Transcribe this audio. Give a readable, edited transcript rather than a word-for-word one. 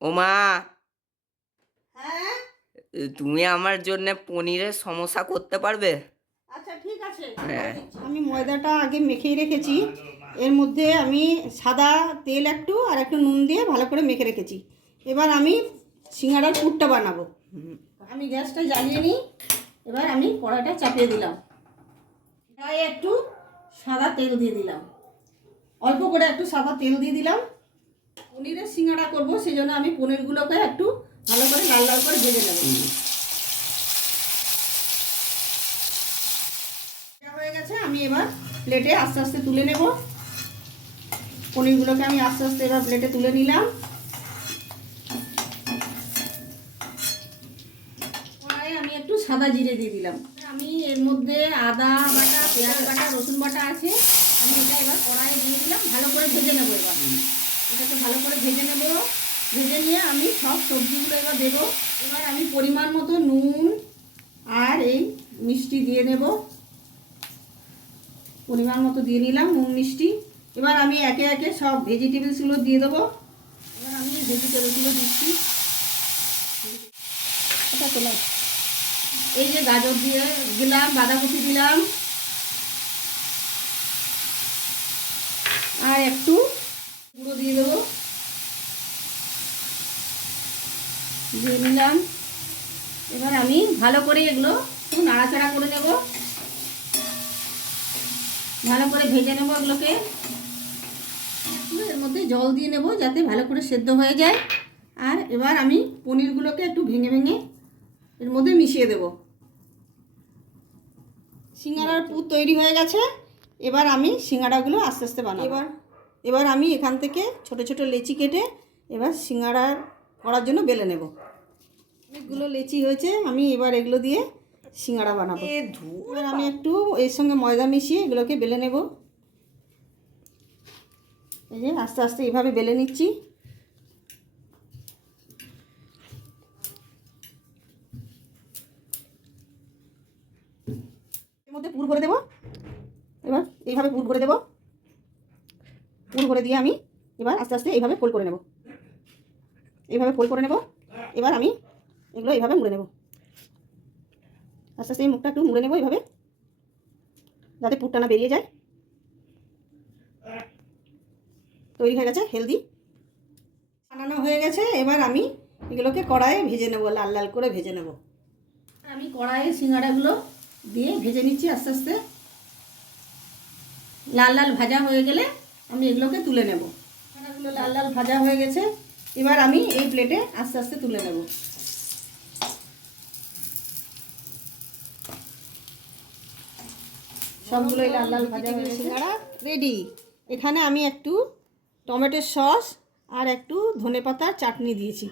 ও মা, হ্যাঁ। তুমি আমার জন্য পনিরের সমোসা করতে পারবে? আচ্ছা ঠিক আছে, হ্যাঁ। আমি ময়দাটা আগে মেখেই রেখেছি। এর মধ্যে আমি সাদা তেল একটু আর একটু নুন দিয়ে ভালো করে মেখে রেখেছি। এবার আমি সিঙ্গাড়ার পুরটা বানাবো। আমি গ্যাসটা জ্বালিয়ে নিই। এবার আমি কড়াইটা চাপিয়ে দিলাম। কড়াইয়ে একটু সাদা তেল দিয়ে দিলাম, অল্প করে একটু সাদা তেল দিয়ে দিলাম। পনিরের সিঙ্গাড়া করবো, সেই জন্য আমি পনিরগুলোকে একটু ভালো করে লাল লাল করে ভেজে নেব। হয়ে গেছে, আমি এবার প্লেটে আস্তে আস্তে তুলে নেব। পনিরগুলোকে আমি আস্তে আস্তে এবার প্লেটে তুলে নিলাম। কড়াইয়ে আমি একটু সাদা জিরে দিয়ে দিলাম। আমি এর মধ্যে আদা বাটা, পেঁয়াজ বাটা, রসুন বাটা আছে, আমি এটা এবার কড়াইয়ে দিয়ে দিলাম। ভালো করে ভেজে নেবো। এবার এটাকে ভালো করে ভেজে নেব। ভেজে নিয়ে আমি সব সবজিগুলো এবার দেবো। এবার আমি পরিমাণ মতো নুন আর এই মিষ্টি দিয়ে নেব। পরিমাণ মতো দিয়ে নিলাম নুন মিষ্টি। এবার আমি একে একে সব ভেজিটেবলসগুলো দিয়ে দেবো। এবার আমি ভেজিটেবলসগুলো দিচ্ছি। এটা তোলাম, এই যে গাজর দিয়ে দিলাম, বাঁধাকপি দিলাম, আর একটু গুঁড়ো দিয়ে দেবো, দিয়ে নিলাম। এবার আমি ভালো করে এগুলো একটু নাড়াচাড়া করে নেব, ভালো করে ভেজে নেব এগুলোকে। এর মধ্যে জল দিয়ে নেব যাতে ভালো করে সেদ্ধ হয়ে যায়। আর এবার আমি পনিরগুলোকে একটু ভেঙে ভেঙে এর মধ্যে মিশিয়ে দেব। সিঙ্গাড়ার পুর তৈরি হয়ে গেছে। এবার আমি সিঙ্গাড়াগুলো আস্তে আস্তে বানাবো। এবার আমি এখান থেকে ছোট ছোট লেচি কেটে এবার সিঙ্গাড়া করার জন্য বেলে নেব। অনেকগুলো লেচি হয়েছে, আমি এবার এগুলো দিয়ে সিঙ্গাড়া বানাবো। এবার আমি একটু এর সঙ্গে ময়দা মিশিয়ে এগুলোকে বেলে নেব। এই যে আস্তে আস্তে এইভাবে বেলে নিচ্ছি। এর মধ্যে পুর ভরে দেবো। এবার এইভাবে পুর ভরে দেবো। পুর ভরে দিয়ে আমি এবার আস্তে আস্তে এইভাবে ফোল্ড করে নেব। এইভাবে ফোল্ড করে নেব। এবার আমি এগুলো এইভাবে মুড়ে নেব। আস্তে আস্তে এই মুখটা একটু মুড়ে নেব এইভাবে, যাতে পুরটা না বেরিয়ে যায়। তৈরি হয়ে গেছে হেলদি, বানানো হয়ে গেছে। এবার আমি এগুলোকে কড়াইয়ে ভেজে নেব, লাল লাল করে ভেজে নেব। আমি কড়াইয়ে সিঙ্গাড়াগুলো দিয়ে ভেজে নিচ্ছি আস্তে আস্তে। লাল লাল ভাজা হয়ে গেলে আমি এগুলোকে তুলে নেব। সিঙ্গাড়াগুলো লাল লাল ভাজা হয়ে গেছে। এবার আমি এই প্লেটে আস্তে আস্তে তুলে নেব। সবগুলোই লাল লাল ভাজা হয়ে গেছে। সিঙ্গাড়া রেডি। এখানে আমি একটু টমেটোর সস আর একটু ধনেপাতার চাটনি দিয়েছি।